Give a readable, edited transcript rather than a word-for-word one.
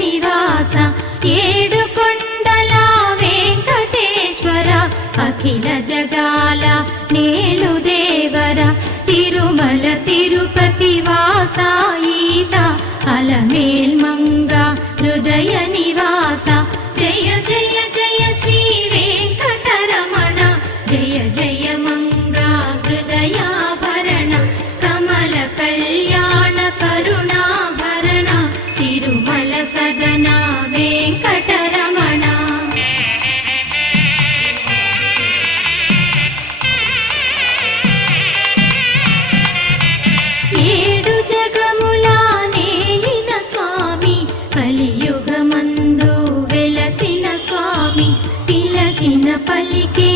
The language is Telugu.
నివాస ఏడుకొండల వెంకటేశ్వర అఖిల జగాల నేలు దేవర తిరుమల తిరుపతి వాస ఈస అలమేల్మంగ హృదయ నివాస జయ జయ జయ శ్రీ వెంకటరమణ జయ జయ మంగ హృదయాభరణ కమల కళ్యాణ కరుణాభరణ తిరుమల సదన వెంకటరమణ. ఏడు జగముల నేలిన స్వామి కలియుగమందు వెలసిన స్వామి పిలచిన పలికే